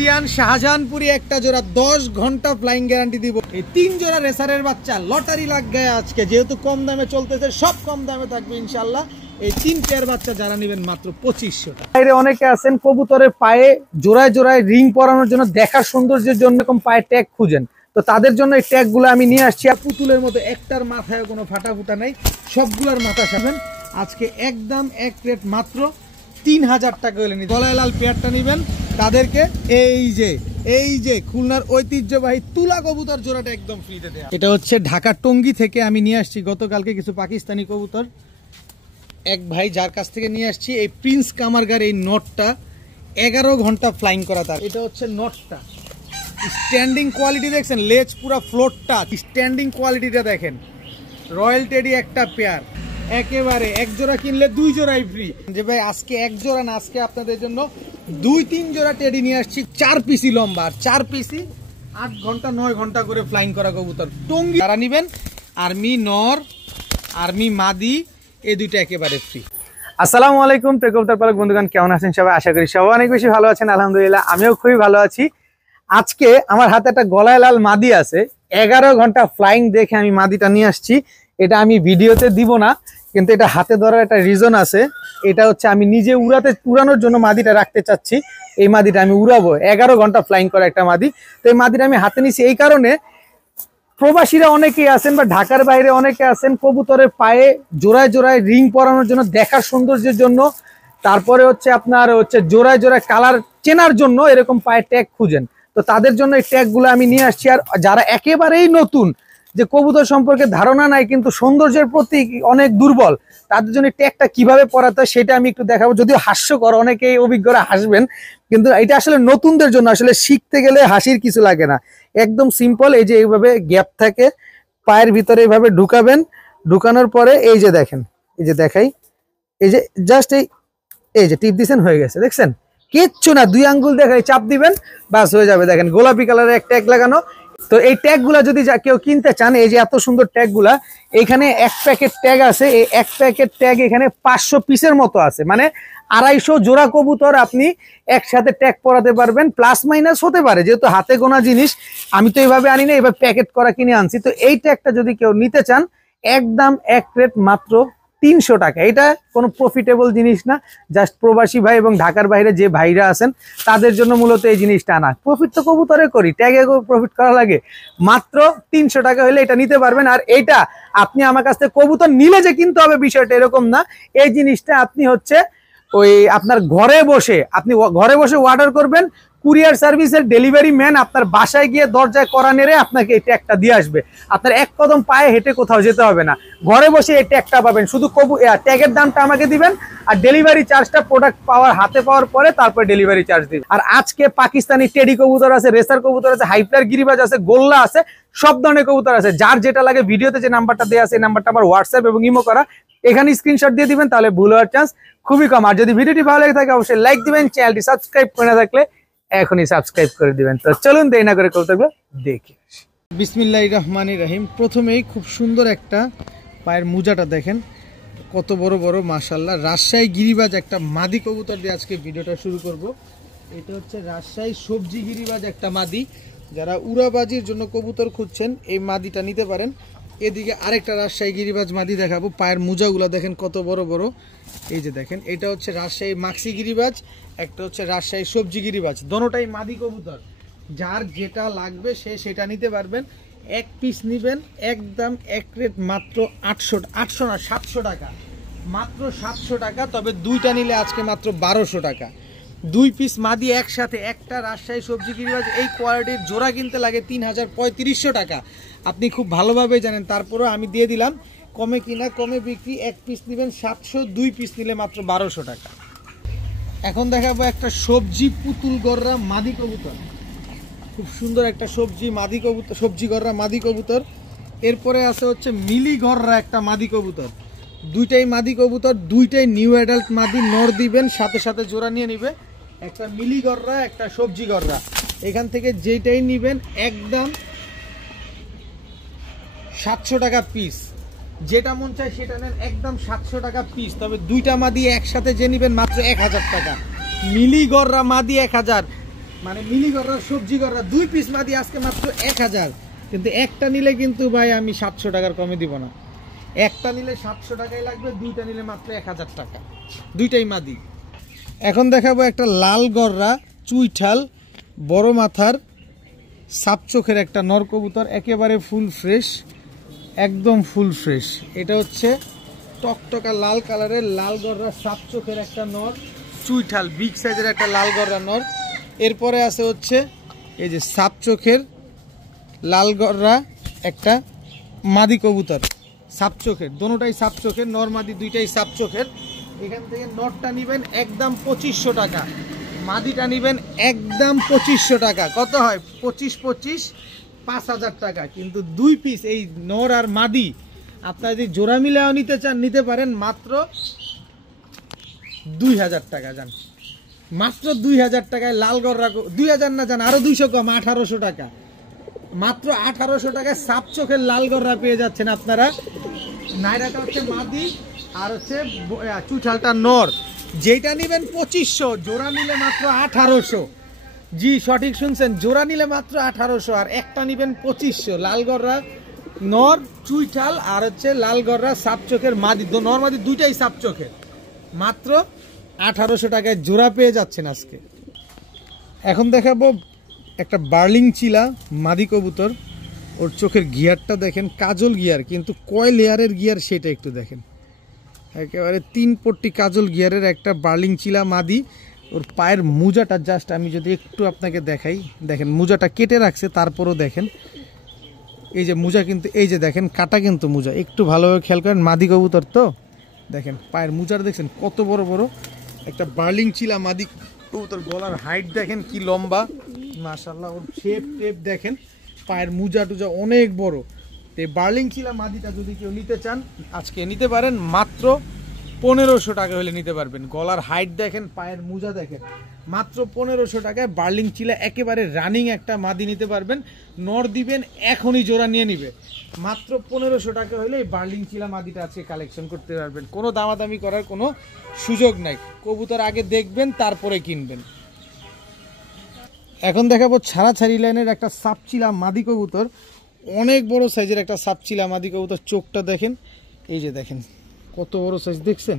Indian Shahjahanpuri একটা জোড়া 10 ঘন্টা ফ্লাইং গ্যারান্টি দিব। এই 3 জোড়া রেসারের বাচ্চা লটারি লাগ গায়ে আজকে, যেহেতু কম দামে চলতেছে সব কম দামে থাকবে ইনশাআল্লাহ। এই 3 পেয়ার বাচ্চা যারা নেবেন মাত্র 2500 টাকা। বাইরে অনেকে আছেন কবুতরের পায়ে জোড়ায় জোড়ায় রিং পরানোর জন্য, দেখার সৌন্দর্যের জন্য এরকম পায়ে ট্যাগ খুঁজেন, তো তাদের জন্য এই ট্যাগ গুলো আমি নিয়ে আসছি। পুতুলের মতো একটার মাথায় কোনো ফাটা ফুটা নাই, সবগুলোর মাথা সাবেন। আজকে একদম এক রেট মাত্র 3000 টাকা হলে নি। গলায় লাল পেয়ারটা নেবেন তাদেরকে এই যে খুলনার ঐতিহ্যবাহী তুলা কবুতর জোড়াটা একদম ফ্রিতে দেয়া। এটা হচ্ছে ঢাকা টঙ্গী থেকে আমি নিয়ে আসছি গতকালকে কিছু পাকিস্তানি কবুতর, এক ভাই যার কাছ থেকে নিয়ে আসছি। এই প্রিন্স কামারগার এই নটটা 11 ঘন্টা ফ্লাইং করা তার। এটা হচ্ছে নটটা, স্ট্যান্ডিং কোয়ালিটি দেখছেন, লেজ পুরা ফ্লোরটা, স্ট্যান্ডিং কোয়ালিটিটা দেখেন। রয়্যাল টেডি একটা পেয়ার, একেবারে এক জোড়া কিনলে 2 জোড়াই ফ্রি। যে ভাই আজকে এক জোড়া না, আজকে আপনাদের জন্য 2-3 জোড়া টেডি নিয়ে আসছি। 4 পিসি লম্বা আর 4 পিসি 8 ঘন্টা 9 ঘন্টা করে ফ্লাইং করা কবুতর টঙ্গী। তারা নিবেন আর্মি নর, আর্মি মাদি, এই দুইটা একেবারে ফ্রি। আসসালামু আলাইকুম কবুতর পালক বন্ধুগণ, কেমন আছেন সবাই? আশা করি সবাই অনেক বেশি ভালো আছেন। আলহামদুলিল্লাহ আমিও খুবই ভালো আছি। আজকে আমার হাতে একটা গলায় লাল মাদি আছে, 11 ঘন্টা ফ্লাইং দেখে আমি মাদিটা নিয়ে আসছি। এটা আমি ভিডিওতে দিব না, কিন্তু এটা হাতে ধরার একটা রিজন আছে। এটা হচ্ছে আমি নিজে উড়ানোর জন্য মাদিটা রাখতে চাচ্ছি। এই মাদিটা আমি উড়াবো, 11 ঘন্টা ফ্লাইং করা একটা মাদি। তো এই মাদিটা আমি হাতে নিছি এই কারণে, প্রবাসীরা অনেকেই আছেন বা ঢাকার বাইরে অনেকে আছেন কবুতরের পায়ে জোড়ায় জোড়ায় রিং পরানোর জন্য, দেখার সৌন্দর্যের জন্য, তারপরে হচ্ছে আপনার হচ্ছে জোড়ায় জোড়ায় কালার চেনার জন্য এরকম পায়ে ট্যাগ খুঁজেন। তো তাদের জন্য এই ট্যাগগুলো আমি নিয়ে আসছি। আর যারা একেবারেই নতুন, যে কবুতর সম্পর্কে ধারণা নাই কিন্তু সৌন্দর্যের প্রতি অনেক দুর্বল, তাদের জন্য ট্যাগটা কিভাবে পরাতে হয় সেটা আমি একটু দেখাবো। যদিও হাস্যকর, অনেকেই অভিজ্ঞরা হাসবেন, কিন্তু এটা আসলে নতুনদের জন্য। আসলে শিখতে গেলে হাসির কিছু লাগে না, একদম সিম্পল। এই যে এইভাবে গ্যাপ থাকে পায়ের ভিতরে, এইভাবে ঢুকাবেন। ঢুকানোর পরে এই যে দেখেন, এই যে দেখাই, এই যে জাস্ট এই যে টিপ দিচ্ছেন, হয়ে গেছে। দেখছেন, কিচ্ছু না, 2 আঙ্গুল দেখাই চাপ দিবেন, বাস হয়ে যাবে। দেখেন গোলাপি কালারের এক ট্যাগ লাগানো। তো এই ট্যাগ গুলা যদি কেউ কিনতে চান, এই যে এত সুন্দর ট্যাগ গুলা, এখানে 1 প্যাকেট ট্যাগ আছে। এই 1 প্যাকেট ট্যাগ এখানে 500 পিসের মতো আছে, মানে 250 জোড়া কবুতর আপনি একসাথে ট্যাগ পরাতে পারবেন। প্লাস মাইনাস হতে পারে, যেহেতু হাতে গোনা জিনিস। আমি তো এইভাবে আনি না, এবার প্যাকেট করা কিনে আনছি। তো এই ট্যাগটা যদি কেউ নিতে চান, একদম এক রেট মাত্র 300 টাকা। এটা কোনো প্রফিটেবল জিনিস না, জাস্ট প্রবাসী ভাই এবং ঢাকার বাইরে যে ভাইরা আছেন তাদের জন্য মূলত এই জিনিসটা আনা। প্রফিট তো কবুতরে করি, ট্যাগে প্রফিট করা লাগে। মাত্র 300 টাকা হলে এটা নিতে পারবেন। আর এইটা আপনি আমার কাছ থেকে কবুতর নিলে যে কিনতে হবে বিষয়টা এরকম না। এই জিনিসটা আপনি হচ্ছে আপনার ঘরে বসে অর্ডার করবেন, কুরিয়ার সার্ভিসের ডেলিভারি ম্যান আপনার বাসায় গিয়ে দরজায় করা নেড়ে আপনাকে এই ট্যাগটা দিয়ে আসবে। আপনার 1 কদম পায়ে হেঁটে কোথাও যেতে হবে না, ঘরে বসে এই ট্যাগটা পাবেন। শুধু ট্যাগের দামটা আমাকে দিবেন, আর ডেলিভারি চার্জটা প্রোডাক্ট হাতে পাওয়ার পরে তারপরে ডেলিভারি চার্জ দিবেন। আর আজকে পাকিস্তানি টেডি কবুতর আছে, রেসার কবুতর আছে, হাইপ্লার গিরিবাজ আছে, গোল্লা আছে, সব ধরনের কবুতর আছে। যার যেটা লাগে ভিডিওতে যে নাম্বারটা দেওয়া আছে, এই নাম্বারটা আমার হোয়াটসঅ্যাপ এবং ইমো করা, এখানে স্ক্রিনশট দিয়ে দিবেন, তাহলে ভুল হওয়ার চান্স খুবই কম। আর যদি ভিডিওটি ভালো লাগে থাকে অবশ্যই লাইক দিবেন, চ্যানেলটি সাবস্ক্রাইব করে না থাকলে এখনই সাবস্ক্রাইব করে দিবেন। তো চলুন দেরি না করে কবুতরগুলো দেখি। বিসমিল্লাহির রহমানির রহিম। প্রথমেই খুব সুন্দর একটা পায়ের মোজাটা দেখেন, কত বড় বড়, মাশাআল্লাহ। রাজশাহী গিরিবাজ একটা মাদি কবুতর দিয়ে আজকে ভিডিওটা শুরু করব। এটা হচ্ছে রাজশাহী সবজি গিরিবাজ একটা মাদি। যারা উড়াবাজির জন্য কবুতর খুঁজছেন এই মাদিটা নিতে পারেন। এদিকে আরেকটা রাজশাহী গিরিবাজ মাদি দেখাবো। পায়ের মোজাগুলো দেখেন কত বড় বড়। এই যে দেখেন, এটা হচ্ছে রাজশাহী মাক্সি গিরিবাজ, একটা হচ্ছে রাজশাহী সবজি গিরিবাজ। দোনোটাই মাদি কবুতর, যার যেটা লাগবে সেটা নিতে পারবেন। 1 পিস নিবেন একদম এক রেট মাত্র 700 টাকা, মাত্র 700 টাকা। তবে 2টা নিলে আজকে মাত্র 1200 টাকা। 2 পিস মাদি একসাথে, একটা রাজশাহী সবজি গিরিবাজ এই কোয়ালিটির জোড়া কিনতে লাগে 3500 টাকা। আপনি খুব ভালোভাবে জানেন, তারপরেও আমি দিয়ে দিলাম কমে কিনা কমে বিক্রি। 1 পিস নেবেন 700, 2 পিস নিলে মাত্র 1200 টাকা। এখন দেখাবো একটা সবজি পুতুল গররা মাদি কবুতর, খুব সুন্দর একটা সবজি গররা মাদি কবুতর। এরপরে আছে হচ্ছে মিলি গররা একটা মাদি কবুতর। 2টাই মাদি কবুতর, 2টাই নিউ অ্যাডাল্ট মাদি। নর দিবেন, সাথে সাথে জোড়া নিয়ে নিবে। একটা মিলি গররা, একটা সবজি গররা। এখান থেকে যেটাই নিবেন একদম 700 টাকা পিস। যেটা মন চায় সেটা নেন, একদম 700 টাকা পিস। তবে 2টা মাদি একসাথে যে নিবেন মাত্র 1000 টাকা। মিলি গররা মাদি 1000, মানে মিলি গররা সবজি গররা 2 পিস মাদি আজকে মাত্র 1000, কিন্তু একটা নিলে কিন্তু ভাই আমি 700 টাকার কমে দিব না। একটা নিলে 700 টাকাই লাগবে, দুইটা নিলে মাত্র 1000 টাকা, দুইটাই মাদি। এখন দেখাবো একটা লাল গররা চুইঠাল বড় মাথার সাপ চোখের একটা নর কবুতর, একেবারে ফুল ফ্রেশ, একদম ফুল ফ্রেশ। এটা হচ্ছে টকটকা লাল কালারের লাল গররা সাপ চোখের একটা নর চুইঠাল, বিগ সাইজের একটা লাল গররা নর। এরপরে আছে হচ্ছে এই যে সাপ চোখের লাল গররা একটা মাদি কবুতর, সাপ চোখের, দোনোটাই সাপ চোখের, নর মাদি দুইটাই সাপ চোখের। এখান থেকে নরটা নিবেন একদম 2500 টাকা, মাদিটা নিবেন একদম 2500 টাকা। কত হয়? 25 25 5000 টাকা। কিন্তু 2 পিস এই নর আর মাদি আপনারা যদি জোড়া মিলাও নিতে চান নিতে পারেন মাত্র 2000 টাকা। যান মাত্র 2000 টাকায় লাল গররা, 2000 না, যান আরো 200 কম, 1800 টাকা। মাত্র 1800 টাকায় সাপ চোখের লাল গররা পেয়ে যাচ্ছেন আপনারা। নাইরাটা হচ্ছে মাদি আর হচ্ছে চুঠালটা নর। যেটা নেবেন 2500, জোড়া নিলে মাত্র 1800। জি সঠিক শুনছেন, জোড়া নিলে মাত্র 1800, আর একটা নেবেন 2500। লাল গররা নর চুইঠাল আর হচ্ছে লাল গররা সাপ চোখের মাদি, নর মাদি দুইটাই সাপ চোখের, মাত্র 1800 টাকায় জোড়া পেয়ে যাচ্ছেন আজকে। এখন দেখাবো একটা বার্লিং চিলা মাদি কবুতর, ওর চোখের গিয়ারটা দেখেন, কাজল গিয়ার, কিন্তু কয় লেয়ারের গিয়ার সেটা একটু দেখেন, একেবারে 3 পট্টি কাজল গিয়ারের একটা বার্লিং চিলা মাদি। ওর পায়ের মোজাটা জাস্ট আমি যদি একটু আপনাকে দেখাই, দেখেন মোজাটা কেটে রাখছে, তারপরও দেখেন এই যে মোজা, কিন্তু এই যে দেখেন কাটা কিন্তু মোজা, একটু ভালোভাবে খেয়াল করেন, মাদি কবুতর তো দেখেন পায়ের মোজাটা দেখছেন কত বড় বড় একটা বার্লিং চিলা মাদি কবুতর। গলার হাইট দেখেন কি লম্বা, মাশাআল্লাহ। ওর শেপ টেপ দেখেন, পায়ের মোজা টুজা অনেক বড়। এই বার্লিং চিলা মাদিটা যদি কেউ নিতে চান আজকে নিতে পারেন, মাত্র 1500 টাকা হলে নিতে পারবেন। গলার হাইট দেখেন, পায়ের মোজা দেখেন, মাত্র 1500 টাকায় বার্লিং চিলা একেবারে রানিং একটা মাদি নিতে পারবেন। নর দিবেন এখনই জোড়া নিয়ে নিবে, মাত্র 1500 টাকা হলে এই বার্লিং চিলা মাদিটা আজকে কালেকশন করতে পারবেন। কোনো দামাদামি করার কোনো সুযোগ নাই, কবুতর আগে দেখবেন তারপরে কিনবেন। এখন দেখাবো ছাড়াছাড়ি লাইনের একটা সাপচিলা মাদি কবুতর, অনেক বড় সাইজের একটা সাপচিলা মাদি কবুতর। চোখটা দেখেন, এই যে দেখেন কত বড় সাইজ দেখছেন,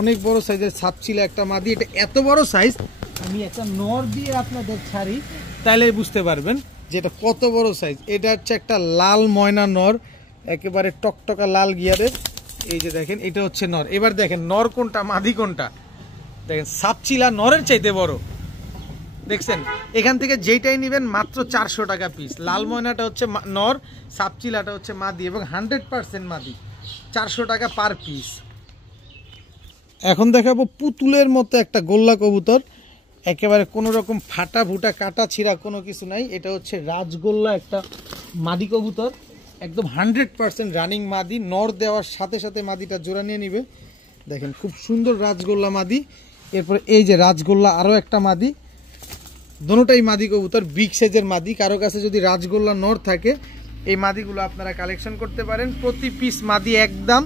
অনেক বড় সাইজের সাপচিলা একটা মাদি। এটা এত বড় সাইজ আমি একটা নর দিয়ে আপনাদের ছাড়ি তাহলে বুঝতে পারবেন যে এটা কত বড় সাইজ। এটা হচ্ছে একটা লাল ময়না নর, একেবারে টকটকা লাল গিয়ারের। এই যে দেখেন এটা হচ্ছে নর। এবার দেখেন নর কোনটা মাদি কোনটা, দেখেন সাপচিলা নরের চাইতে বড় দেখছেন। এখান থেকে যেইটাই নেবেন মাত্র 400 টাকা পিস। লাল ময়নাটা হচ্ছে নর, সাপচিলাটা হচ্ছে মাদি এবং 100% মাদি, 400 টাকা পার পিস। এখন দেখাবো পুতুলের মতো একটা গোল্লা কবুতর, একেবারে কোনো রকম ফাটা ফুটা কাটা ছিঁড়া কোনো কিছু নাই। এটা হচ্ছে রাজগোল্লা একটা মাদি কবুতর, একদম 100% রানিং মাদি। নর দেওয়ার সাথে সাথে মাদিটা জোড়া নিয়ে নিবে, দেখেন খুব সুন্দর রাজগোল্লা মাদি। এরপরে এই যে রাজগোল্লা আরও একটা মাদি, দোনোটাই মাদি কবুতর, বিগ সাইজের মাদি। কারো কাছে যদি রাজগোল্লা নর থাকে এই মাদিগুলো আপনারা কালেকশন করতে পারেন। প্রতি পিস মাদি একদম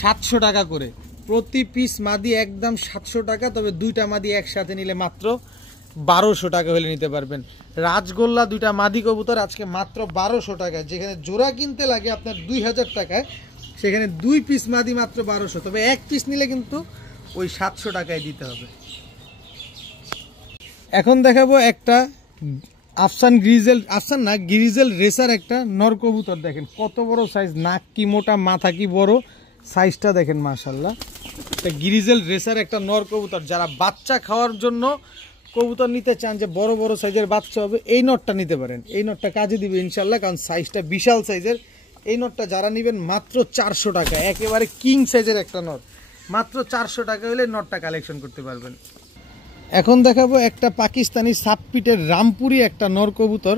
700 টাকা করে, প্রতি পিস মাদি একদম 700 টাকা। তবে দুইটা মাদি একসাথে নিলে মাত্র 1200 টাকা হলে নিতে পারবেন। রাজগোল্লা দুইটা মাদি কবুতর আজকে মাত্র 1200 টাকায়, যেখানে জোড়া কিনতে লাগে আপনার 2000 টাকায়, সেখানে 2 পিস মাদি মাত্র 1200। তবে এক পিস নিলে কিন্তু ওই 700 টাকায় দিতে হবে। এখন দেখাবো একটা আফসান গ্রিজেল, আফসান না গ্রিজেল রেসার একটা নর কবুতর। দেখেন কত বড় সাইজ, নাক কি মোটা, মাথা কি বড়, সাইজটা দেখেন মাশাআল্লাহ। এটা গ্রিজেল রেসার একটা নর কবুতর। যারা বাচ্চা খাওয়ার জন্য কবুতর নিতে চান যে বড় বড় সাইজের বাচ্চা হবে, এই নটটা নিতে পারেন। এই নটটা কাজে দিবে ইনশাল্লাহ, কারণ সাইজটা বিশাল সাইজের। এই নটটা যারা নেবেন মাত্র 400 টাকা, একেবারে কিং সাইজের একটা নট, মাত্র 400 টাকা হলে নটটা কালেকশন করতে পারবেন। এখন দেখাবো একটা পাকিস্তানি সাপপিটের রামপুরি একটা নর কবুতর।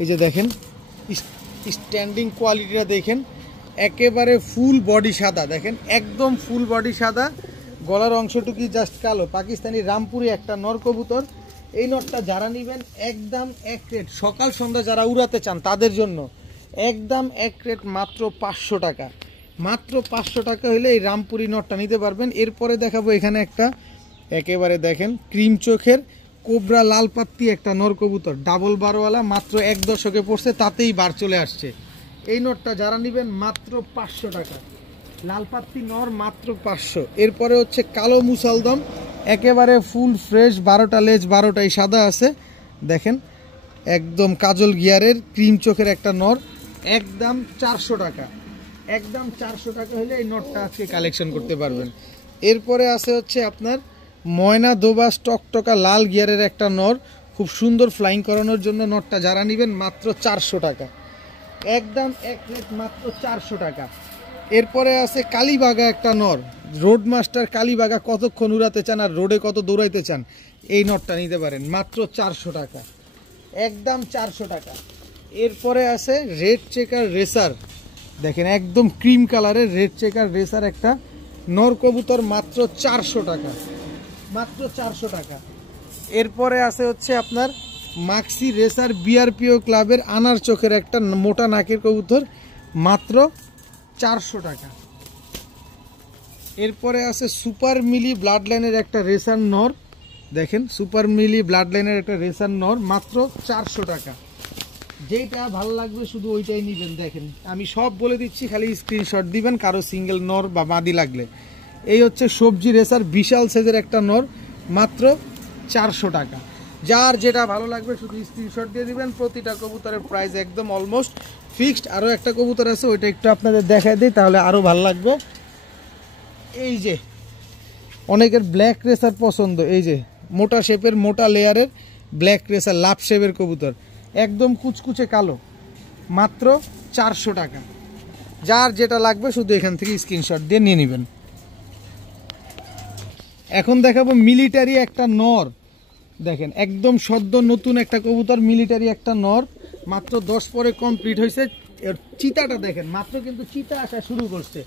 এই যে দেখেন স্ট্যান্ডিং কোয়ালিটিটা দেখেন, একেবারে ফুল বডি সাদা, দেখেন একদম ফুল বডি সাদা, গলার অংশটুকু জাস্ট কালো। পাকিস্তানি রামপুরি একটা নর কবুতর। এই নটটা যারা নেবেন একদম এক রেট, সকাল সন্ধ্যা যারা উড়াতে চান তাদের জন্য একদম এক রেট, মাত্র 500 টাকা। মাত্র 500 টাকা হলে এই রামপুরি নটটা নিতে পারবেন। এরপরে দেখাবো এখানে একটা একেবারে দেখেন ক্রিম চোখের কোবরা লাল পাত্তি একটা নর কবুতর, ডাবল বারওয়ালা, মাত্র 1 দশকে পড়ছে, তাতেই বার চলে আসছে। এই নরটা যারা নেবেন মাত্র 500 টাকা, লাল পাত্তি নর মাত্র 500। এরপরে হচ্ছে কালো মুসালদম, একেবারে ফুল ফ্রেশ, 12টা লেজ 12টাই সাদা আছে, দেখেন একদম কাজল গিয়ারের ক্রিম চোখের একটা নর, একদম 400 টাকা, একদম 400 টাকা হলে এই নটটা আজকে কালেকশন করতে পারবেন। এরপরে আছে হচ্ছে আপনার ময়না দোবাস টকটকা লাল গিয়ারের একটা নর, খুব সুন্দর ফ্লাইং করানোর জন্য নটটা যারা নেবেন মাত্র 400 টাকা, একদম এক রেট মাত্র 400 টাকা। এরপরে আছে কালীবাগা একটা নর, রোড মাস্টার কালীবাগা, কতক্ষণ উড়াতে চান আর রোডে কত দৌড়াইতে চান, এই নটটা নিতে পারেন মাত্র 400 টাকা, একদম 400 টাকা। এরপরে আছে রেড চেকার রেসার, দেখেন একদম ক্রিম কালারের রেড চেকার রেসার একটা নর কবুতর, মাত্র 400 টাকা, মাত্র 400 টাকা। এরপরে আছে হচ্ছে আপনার মাক্সি রেসার বিআরপিও ক্লাবের আনার চোখের একটা মোটা নাকের কবুতর, মাত্র 400 টাকা। এরপরে আছে সুপার মিলি ব্লাড লাইনের একটা রেসার নর, দেখেন সুপার মিলি ব্লাড লাইনের একটা রেসার নর, মাত্র 400 টাকা। যেটা ভালো লাগবে শুধু ওইটাই নেবেন। দেখেন আমি সব বলে দিচ্ছি, খালি স্ক্রিনশট দিবেন কারো সিঙ্গেল নর বা মাদি লাগলে। এই হচ্ছে সবজি রেসার বিশাল সাইজের একটা নর, মাত্র 400 টাকা। যার যেটা ভালো লাগবে শুধু স্ক্রিনশট দিয়ে দিবেন। প্রতিটা কবুতরের প্রাইস একদম অলমোস্ট ফিক্সড। আরও একটা কবুতর আছে, ওইটা একটু আপনাদের দেখায় দিই তাহলে আরও ভালো লাগবে। এই যে অনেকের ব্ল্যাক রেসার পছন্দ, এই যে মোটা শেপের মোটা লেয়ারের ব্ল্যাক রেসার লাভ শেপের কবুতর, একদম কুচকুচে কালো, মাত্র 400 টাকা। যার যেটা লাগবে শুধু এখান থেকে স্ক্রিনশট দিয়ে নিয়ে নেবেন। এখন দেখাবো মিলিটারি একটা নর, দেখেন একদম সদ্য নতুন একটা কবুতর, মিলিটারি একটা নর, মাত্র 10 পরে কমপ্লিট হয়েছে। চিতাটা দেখেন, মাত্র কিন্তু চিতা আসা শুরু করছে,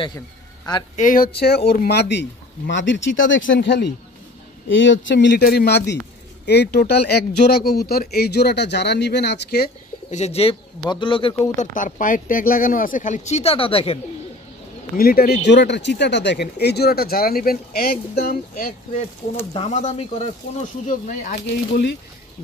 দেখেন। আর এই হচ্ছে ওর মাদি, মাদির চিতা দেখছেন খালি, এই হচ্ছে মিলিটারি মাদি। এই টোটাল 1 জোড়া কবুতর। এই জোড়াটা যারা নেবেন আজকে, এই যে ভদ্রলোকের কবুতর তার পায়ের ট্যাগ লাগানো আছে, খালি চিতাটা দেখেন, মিলিটারি জোড়াটার চিতাটা দেখেন। এই জোড়াটা যারা নেবেন একদম এক রেট, কোনো দামাদামি করার কোনো সুযোগ নাই। আগেই বলি,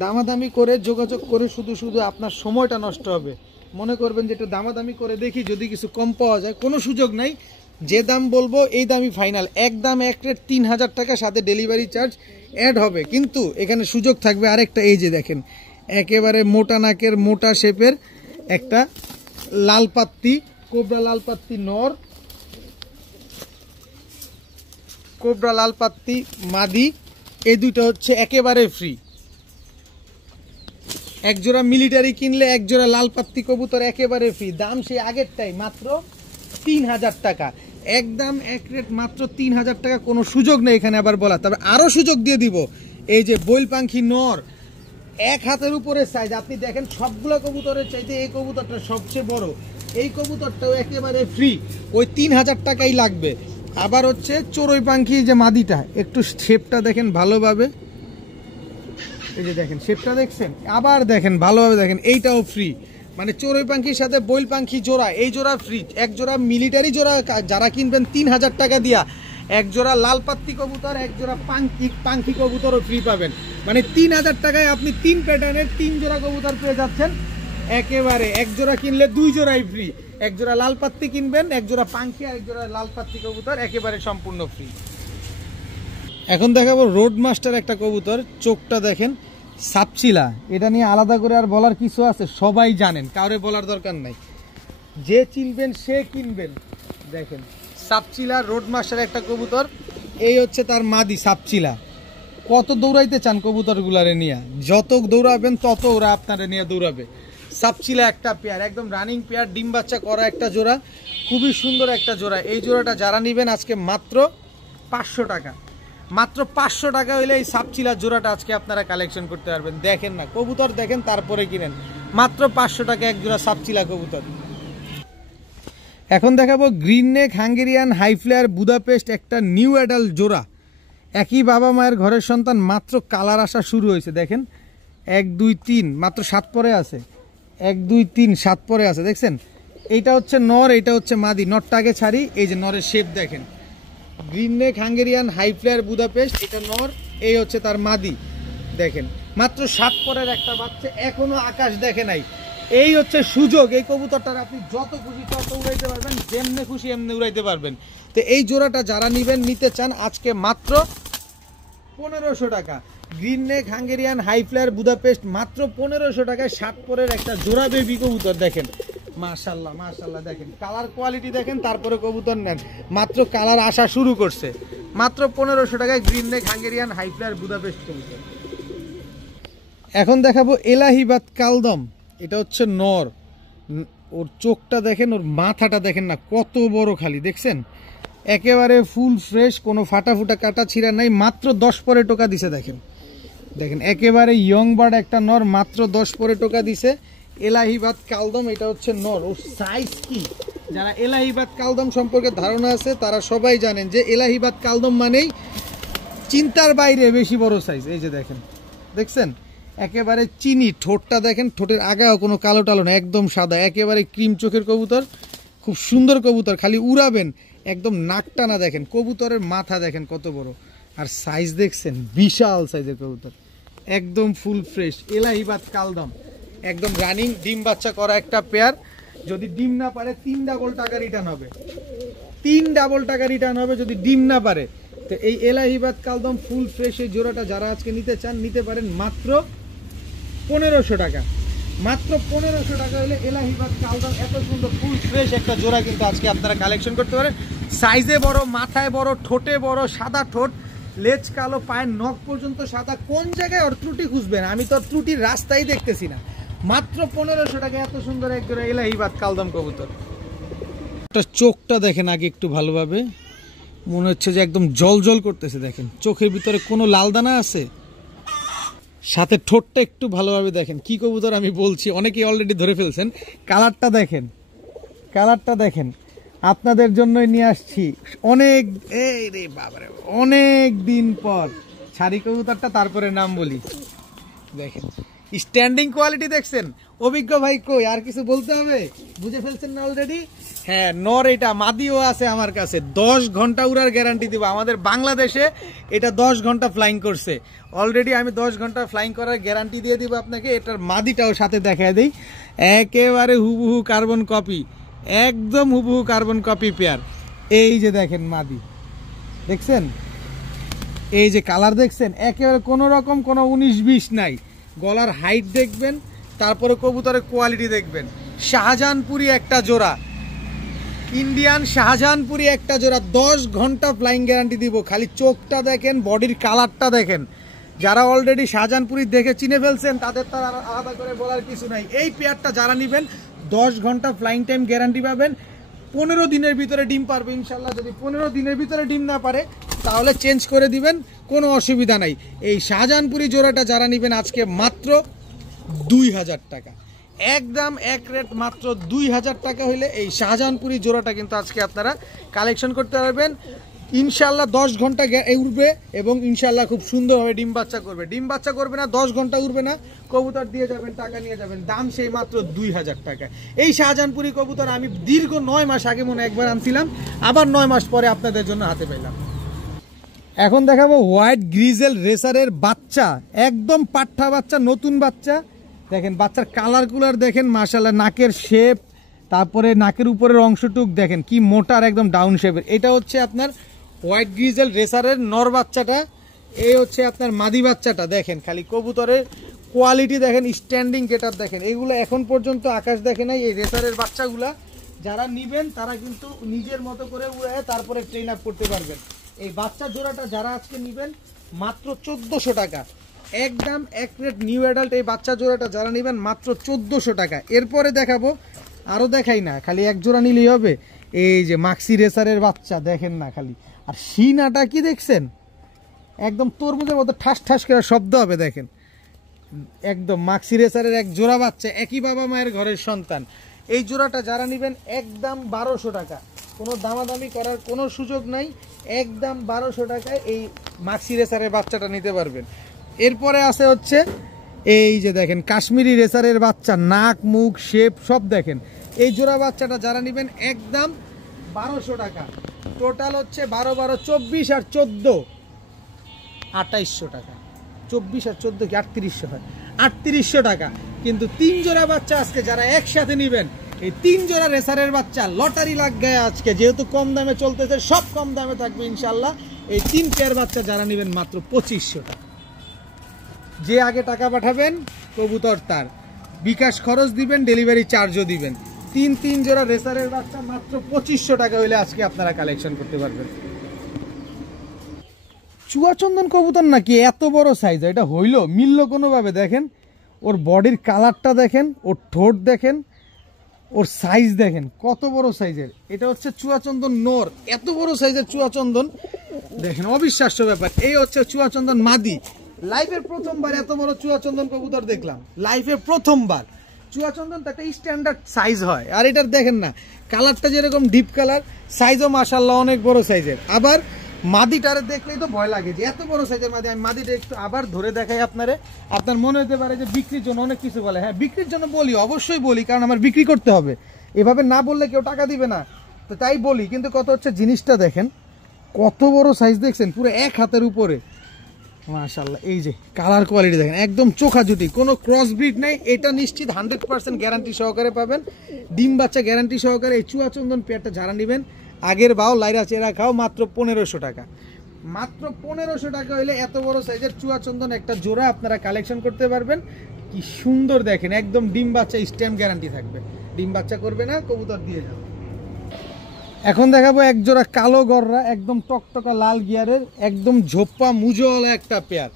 দামাদামি করে যোগাযোগ করে শুধু আপনার সময়টা নষ্ট হবে। মনে করবেন যে এটা দামাদামি করে দেখি যদি কিছু কম পাওয়া যায়, কোনো সুযোগ নাই। যে দাম বলবো এই দামই ফাইনাল, একদম এক রেট 3000 টাকা, সাথে ডেলিভারি চার্জ অ্যাড হবে। কিন্তু এখানে সুযোগ থাকবে আরেকটা, এই যে দেখেন একেবারে মোটা নাকের মোটা শেপের একটা লাল পাত্তি, কোবরা লাল পাত্তি নর, কোবরা লাল পাত্তি মাদি, এই দুটো হচ্ছে একেবারে ফ্রি। এক জোড়া মিলিটারি কিনলে 1 জোড়া লাল পাত্তি কবুতর একেবারে ফ্রি। দাম সেই আগেরটাই, মাত্র 3000 টাকা, একদম এক রেট মাত্র 3000 টাকা, কোনো সুযোগ নেই এখানে আবার বলা। তবে আরও সুযোগ দিয়ে দিব, এই যে বৈল পাখি নর, 1 হাতের উপরে সাইজ, আপনি দেখেন সবগুলো কবুতরের চাইতে এই কবুতরটা সবচেয়ে বড়। এই কবুতরটাও একেবারে ফ্রি, ওই 3000 টাকাই লাগবে। আবার হচ্ছে চড়ুই পাখি যে মাদিটা, একটু শেপটা দেখেন ভালোভাবে, এই যে দেখেন শেপটা দেখছেন, আবার দেখেন ভালোভাবে দেখেন, এইটাও ফ্রি। মানে চড়ুই পাখির সাথে বৈল পাখি জোড়া, এই জোড়া ফ্রি। 1 জোড়া মিলিটারি জোড়া যারা কিনবেন 3000 টাকা দিয়া, 1 জোড়া লাল পাত্তি কবুতর, 1 জোড়া পাখি কবুতরও ফ্রি পাবেন। মানে 3000 টাকায় আপনি 3 প্যাটার্নের 3 জোড়া কবুতর পেয়ে যাচ্ছেন একেবারে। 1 জোড়া কিনলে 2 জোড়াই ফ্রি। 1 জোড়া লাল পাত্তি কিনবেন, 1 জোড়া পাখি আর 1 জোড়া লাল পাত্তি কবুতর, একেবারে সম্পূর্ণ ফ্রি। এখন দেখাবো রোড মাস্টার একটা কবুতর, চোখটা দেখেন সাপচিলা, এটা নিয়ে আলাদা করে আর বলার কিছু আছে, সবাই জানেন, কাউরে বলার দরকার নাই, যে চিনবেন সে কিনবেন। দেখেন সাপচিলা রোড মাস্টার একটা কবুতর, এই হচ্ছে তার মাদি সাপচিলা। কত দৌড়াইতে চান কবুতরগুলারে নিয়ে, যত দৌড়াবেন তত ওরা আপনারা নিয়ে দৌড়াবে। সাপচিলা একটা পেয়ার, একদম রানিং পেয়ার, ডিম বাচ্চা করা একটা জোড়া, খুবই সুন্দর একটা জোড়া। এই জোড়াটা যারা নেবেন আজকে মাত্র 500 টাকা, মাত্র 500 টাকা হইলে এই সাপচিলা জোড়াটা আজকে আপনারা কালেকশন করতে পারবেন। দেখেন না কবুতর দেখেন তারপরে কিনেন, মাত্র 500 টাকা 1 জোড়া সাপচিলা কবুতর। এখন দেখাবো গ্রিন নেক হাঙ্গেরিয়ান হাইফ্লেয়ার বুদাপেস্ট একটা নিউ অ্যাডাল্ট জোড়া, একই বাবা মায়ের ঘরের সন্তান, মাত্র কালার আসা শুরু হয়েছে। দেখেন 1 2 3 মাত্র 7 পরে আছে, 1 2 3 7 পরে আছে, দেখছেন। এইটা হচ্ছে নর, এইটা হচ্ছে মাদি। নরটা আগে ছাড়ি, এই যে নরের শেপ দেখেন, গ্রিন নেক হাঙ্গেরিয়ান হাইফ্লেয়ার বুদাপেস্ট, এটা নর, এই হচ্ছে তার মাদি। দেখেন মাত্র 7 পরের একটা বাচ্চা, এখনো আকাশ দেখে নাই। এই হচ্ছে সুযোগ, এই কবুতরটার আপনি যত খুশি তত উড়াইতে পারবেন, যেমনে খুশি এমনি উড়াইতে পারবেন। তো এই জোড়াটা যারা নিতে চান আজকে মাত্র 1500 টাকা। Green neck Hungarian high flyer Budapest মাত্র 1500 টাকায় 7 পরের একটা জোড়া বেবি কবুতর। দেখেন মাশাআল্লাহ মাশাআল্লাহ, দেখেন কালার কোয়ালিটি দেখেন, তারপরে কবুতর নেন। মাত্র কালার আসা শুরু করছে, মাত্র 1500 টাকায় green neck Hungarian high flyer Budapest কবুতর। এখন দেখাবো এলাহিবাদ কালদম। এটা হচ্ছে নর, ওর চোখটা দেখেন, ওর মাথাটা দেখেন না কত বড়, খালি দেখছেন একেবারে ফুল ফ্রেশ, কোনো ফাটা ফুটা কাটা ছিঁড়া নাই। মাত্র 10 পরে টোকা দিছে। দেখেন দেখেন একেবারে ইয়ং বার্ড একটা নর, মাত্র 10 পরে টোকা দিছে। এলাহিবাদ কালদম, এটা হচ্ছে নর। ওর সাইজ কি, যারা এলাহিবাদ কালদম সম্পর্কে ধারণা আছে তারা সবাই জানেন যে এলাহিবাদ কালদম মানেই চিন্তার বাইরে বেশি বড় সাইজ। এই যে দেখেন, দেখছেন একেবারে চিনি, ঠোঁটটা দেখেন, ঠোঁটের আগাও কোনো কালো টালো না, একদম সাদা, একেবারে ক্রিম চোখের কবুতর, খুব সুন্দর কবুতর, খালি উড়াবেন একদম নাকটা না। দেখেন কবুতরের মাথা দেখেন কত বড়, আর সাইজ দেখছেন বিশাল সাইজের কবুতর, একদম ফুল ফ্রেশ। এলাহিবাদ কালদম একদম রানিং, ডিম বাচ্চা করা একটা পেয়ার। যদি ডিম না পারে 3 ডাবল টাকা রিটার্ন হবে, 3 ডাবল টাকা রিটার্ন হবে যদি ডিম না পারে। তো এই এলাহিবাদ কালদম ফুল ফ্রেশ এই জোড়াটা যারা আজকে নিতে চান নিতে পারেন মাত্র 1500 টাকা। মাত্র 1500 টাকা হলে এলাহিবাদ কালদম এত সুন্দর ফুল ফ্রেশ একটা জোড়া কিন্তু আজকে আপনারা কালেকশন করতে পারেন। সাইজে বড়, মাথায় বড়, ঠোঁটে বড়, সাদা ঠোঁট, লেজ কালো, পায়ের নখ পর্যন্ত সাদা। কোন জায়গায় ওর ত্রুটি খুঁজবেন, আমি তো ত্রুটির রাস্তাই দেখতেছি না। মাত্র 1500 টাকা এত সুন্দর এক জোড়া এলাহিবাদ কালদম কবুতর। চোখটা দেখেন আগে একটু ভালোভাবে, মনে হচ্ছে যে একদম জল জল করতেছে। দেখেন চোখের ভিতরে কোনো লাল দানা আছে, সাথে ঠোঁটটা একটু ভালোভাবে দেখেন। কি কবুতর আমি বলছি অনেকেই অলরেডি ধরে ফেলছেন। কালারটা দেখেন, কালারটা দেখেন, আপনাদের জন্যই নিয়ে আসছি অনেক, এই রে বাবারে, অনেক দিন পর ছাড়ি কবুতরটা, তারপরে নাম বলি। দেখেন স্ট্যান্ডিং কোয়ালিটি দেখছেন। অভিজ্ঞ ভাই কই, আর কিছু বলতে হবে, বুঝে ফেলছেন না অলরেডি? হ্যাঁ নর, এটা মাদিও আছে আমার কাছে, 10 ঘন্টা উড়ার গ্যারান্টি দিব। আমাদের বাংলাদেশে এটা 10 ঘন্টা ফ্লাইং করছে অলরেডি, আমি 10 ঘন্টা ফ্লাইং করার গ্যারান্টি দিয়ে দিব আপনাকে। এটার মাদিটাও সাথে দেখায় দিই, একেবারে হুবহু কার্বন কপি, একদম হুবহু কার্বন কপি পেয়ার। এই যে দেখেন মাদি, দেখছেন এই যে কালার দেখছেন, একেবারে কোনো রকম কোনো 19-20 নাই। গলার হাইট দেখবেন, তারপরে কবুতরের কোয়ালিটি দেখবেন। শাহজাহানপুরি একটা জোড়া, ইন্ডিয়ান শাহজাহানপুরি একটা জোড়া, 10 ঘন্টা ফ্লাইং গ্যারান্টি দিব। খালি চোখটা দেখেন, বডির কালারটা দেখেন। যারা অলরেডি শাহজাহানপুরি দেখে চিনে ফেলছেন তাদের তো আর আলাদা করে বলার কিছু নাই। এই পেয়ারটা যারা নেবেন 10 ঘন্টা ফ্লাইং টাইম গ্যারান্টি পাবেন। 15 দিনের ভিতরে ডিম পারবে ইনশাল্লাহ। যদি 15 দিনের ভিতরে ডিম না পারে তাহলে চেঞ্জ করে দিবেন, কোনো অসুবিধা নাই। এই শাহজাহানপুরি জোড়াটা যারা নেবেন আজকে মাত্র 2000 টাকা, একদম এক রেট, মাত্র 2000 টাকা হইলে এই শাহজাহানপুরি জোড়াটা কিন্তু আজকে আপনারা কালেকশন করতে পারবেন ইনশাল্লাহ। 10 ঘন্টা উড়বে এবং ইনশাল্লাহ খুব সুন্দরভাবে ডিম বাচ্চা করবে। ডিম বাচ্চা করবে না, 10 ঘন্টা উড়বে না, কবুতর দিয়ে যাবেন, টাকা নিয়ে যাবেন। দাম সেই মাত্র 2000 টাকা। এই শাহজাহানপুরি কবুতর আমি দীর্ঘ 9 মাস আগে মনে একবার আনছিলাম, আবার 9 মাস পরে আপনাদের জন্য হাতে পেলাম। এখন দেখাবো হোয়াইট গ্রিজেল রেসারের বাচ্চা, একদম পাঠা বাচ্চা, নতুন বাচ্চা। দেখেন বাচ্চার কালার কুলার দেখেন, মাশাআল্লাহ, নাকের শেপ, তারপরে নাকের উপরের অংশটুক দেখেন কি মোটার, একদম ডাউন শেপের। এটা হচ্ছে আপনার হোয়াইট গ্রিজেল রেসারের নর বাচ্চাটা, এই হচ্ছে আপনার মাদি বাচ্চাটা। দেখেন খালি কবুতরের কোয়ালিটি দেখেন, স্ট্যান্ডিং গেটআপ দেখেন, এগুলো এখন পর্যন্ত আকাশ দেখে নাই। এই রেসারের বাচ্চাগুলা যারা নিবেন তারা কিন্তু নিজের মতো করে উড়ে তারপরে ট্রেন আপ করতে পারবেন। এই বাচ্চা জোড়াটা যারা আজকে নিবেন মাত্র 1400 টাকা, একদম এক রেট নিউ অ্যাডাল্ট। এই বাচ্চা জোড়াটা যারা নেবেন মাত্র 1400 টাকা। এরপরে দেখাবো, আরও দেখাই না, খালি এক জোড়া নিলেই হবে। এই যে মাক্সি রেসারের বাচ্চা দেখেন না খালি, আর সিনাটা কি দেখছেন, একদম তরমুজের মতো ঠাস ঠাস করে শব্দ হবে। দেখেন একদম মাক্সি রেসারের এক জোড়া বাচ্চা, একই বাবা মায়ের ঘরের সন্তান। এই জোড়াটা যারা নেবেন একদম 1200 টাকা, কোনো দামাদামি করার কোনো সুযোগ নাই, একদম 1200 টাকায় এই মাক্সি রেসারের বাচ্চাটা নিতে পারবেন। এরপরে আছে হচ্ছে এই যে দেখেন কাশ্মীরি রেসারের বাচ্চা, নাক মুখ শেপ সব দেখেন। এই জোড়া বাচ্চাটা যারা নেবেন একদম 1200 টাকা। টোটাল হচ্ছে 12, 12, 24 আর 14, 2800 টাকা। 24 আর 14 কি 3800 হয়, 3800 টাকা। কিন্তু 3 জোড়া বাচ্চা আজকে যারা একসাথে নেবেন, এই 3 জোড়া রেসারের বাচ্চা লটারি লাগ গায়ে আজকে, যেহেতু কম দামে চলতেছে সব কম দামে থাকবে ইনশাল্লাহ। এই 3 পেয়ার বাচ্চা যারা নেবেন মাত্র 2500 টাকা। যে আগে টাকা পাঠাবেন কবুতর তার, বিকাশ খরচ দিবেন, ডেলিভারি চার্জও দিবেন। 3 জোড়া রেসারের বাচ্চা মাত্র 2500 টাকা হইলে আজকে আপনারা কালেকশন করতে পারবেন। চুয়াচন্দন কবুতর নাকি এত বড় সাইজ, এটা হইল মিলল কোনোভাবে? দেখেন ওর বডির কালারটা দেখেন, ওর ঠোঁট দেখেন, ওর সাইজ দেখেন কত বড় সাইজের। এটা হচ্ছে চুয়াচন্দন নর, এত বড় সাইজের চুয়াচন্দন দেখেন, অবিশ্বাস্য ব্যাপার। এই হচ্ছে চুয়াচন্দন মাদি। লাইফের প্রথমবার এত বড় চুয়াচন্দন কবুতর দেখলাম, লাইফে প্রথমবার। চুয়াচন্দন তো একটা স্ট্যান্ডার্ড সাইজ হয়, আর এটার দেখেন না কালারটা যেরকম ডিপ কালার, সাইজও মাশাআল্লাহ অনেক বড় সাইজের। আবার মাদিটারে দেখলেই তো ভয় লাগে যে এত বড় সাইজের মাদি। আমি মাদিটা একটু আবার ধরে দেখাই আপনারে, আপনার মনে হতে পারে যে বিক্রির জন্য অনেক কিছু বলে। হ্যাঁ, বিক্রির জন্য বলি, অবশ্যই বলি, কারণ আমার বিক্রি করতে হবে, এভাবে না বললে কেউ টাকা দিবে না, তো তাই বলি। কিন্তু কত হচ্ছে জিনিসটা দেখেন, কত বড় সাইজ দেখছেন, পুরো 1 হাতের উপরে মাশাআল্লাহ। এই যে কালার কোয়ালিটি দেখেন, একদম চোখা জুটি, কোনো ক্রস ব্রিড নেই, এটা নিশ্চিত 100% গ্যারান্টি সহকারে পাবেন, ডিম বাচ্চা গ্যারান্টি সহকারে। এই চুয়াচন্দন পেয়ারটা যারা নেবেন, আগের বাও লাইরা চেরা খাও, মাত্র 1500 টাকা। মাত্র 1500 টাকা হইলে এত বড় সাইজের চুয়াচন্দন একটা জোড়া আপনারা কালেকশন করতে পারবেন। কি সুন্দর দেখেন, একদম ডিম বাচ্চা স্ট্যাম্প গ্যারান্টি থাকবে, ডিম বাচ্চা করবে না, কবুতর দিয়ে যাবে। এখন দেখাবো এক জোড়া কালো গররা, একদম টকটকা লাল গিয়ারের, একদম ঝোপ্পা মুজোওয়ালা একটা পেয়ার।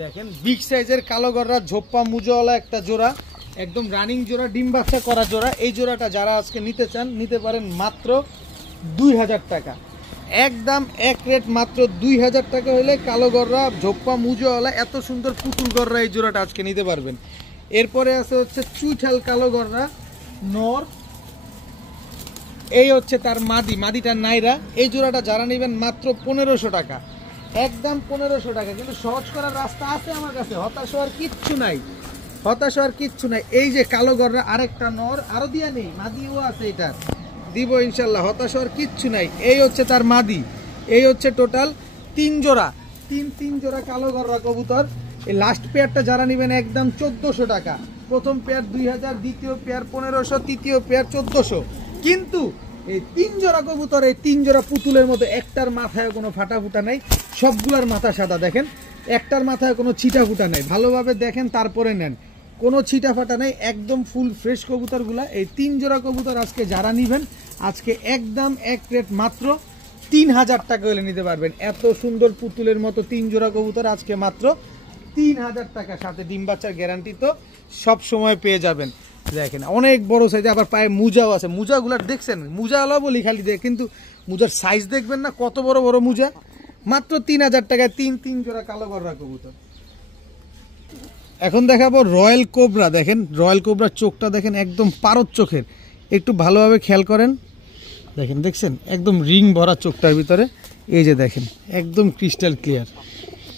দেখেন বিগ সাইজের কালো গররা, ঝোপ্পা মুজোওয়ালা একটা জোড়া, একদম রানিং জোড়া, ডিম বাচ্চা করা জোড়া। এই জোড়াটা যারা আজকে নিতে চান নিতে পারেন মাত্র 2000 টাকা, একদম এক রেট মাত্র 2000 টাকা হলে কালো গররা, ঝোপ্পা মুজোওয়ালা এত সুন্দর পুতুল গররা এই জোড়াটা আজকে নিতে পারবেন। এরপরে আছে হচ্ছে চুইঠাল কালো গররা নর, এই হচ্ছে তার মাদি, মাদিটার নাইরা। এই জোড়াটা যারা নেবেন মাত্র 1500 টাকা, একদম 1500 টাকা। কিন্তু সহজ করার রাস্তা আছে আমার কাছে, হতাশ হওয়ার কিচ্ছু নাই, হতাশ হওয়ার কিচ্ছু নাই। এই যে কালো গররা আরেকটা নর, আরো দিয়া নেই, মাদিও আছে, এটা দিব ইনশাল্লাহ, হতাশ হওয়ার কিচ্ছু নাই। এই হচ্ছে তার মাদি। এই হচ্ছে টোটাল 3 জোড়া, 3 জোড়া কালো গররা কবুতর। এই লাস্ট পেয়ারটা যারা নেবেন একদম 1400 টাকা। প্রথম পেয়ার 2000, দ্বিতীয় পেয়ার 1500, তৃতীয় পেয়ার 1400। কিন্তু এই 3 জোড়া কবুতর, এই 3 জোড়া পুতুলের মতো, একটার মাথায় কোনো ফাটা ফুটা নাই, সবগুলার মাথা সাদা। দেখেন একটার মাথায় কোনো ছিটা ফুটা নাই, ভালোভাবে দেখেন তারপরে নেন, কোনো ছিটা ফাটা নেই, একদম ফুল ফ্রেশ কবুতরগুলা। এই 3 জোড়া কবুতর আজকে যারা নেবেন, আজকে একদম এক রেট মাত্র 3000 টাকা হলে নিতে পারবেন। এত সুন্দর পুতুলের মতো 3 জোড়া কবুতর আজকে মাত্র 3000 টাকা, সাথে ডিম বাচ্চার গ্যারান্টি তো সব সময় পেয়ে যাবেন। দেখেন অনেক বড় সাইজ, আবার পায়ে মুজাও আছে, মুজাগুলার দেখছেন, মুজাওয়ালা বলি খালি দেখ, কিন্তু মুজার সাইজ দেখবেন না কত বড় বড় মুজা। মাত্র 3000 টাকায় 3 জোড়া কালো গররা কবুতর। এখন দেখাবো রয়্যাল কোবরা। দেখেন রয়্যাল কোবরার চোখটা দেখেন, একদম পারদ চোখের, একটু ভালোভাবে খেয়াল করেন, দেখেন দেখছেন একদম রিং ভরা চোখটার ভিতরে। এই যে দেখেন একদম ক্রিস্টাল ক্লিয়ার।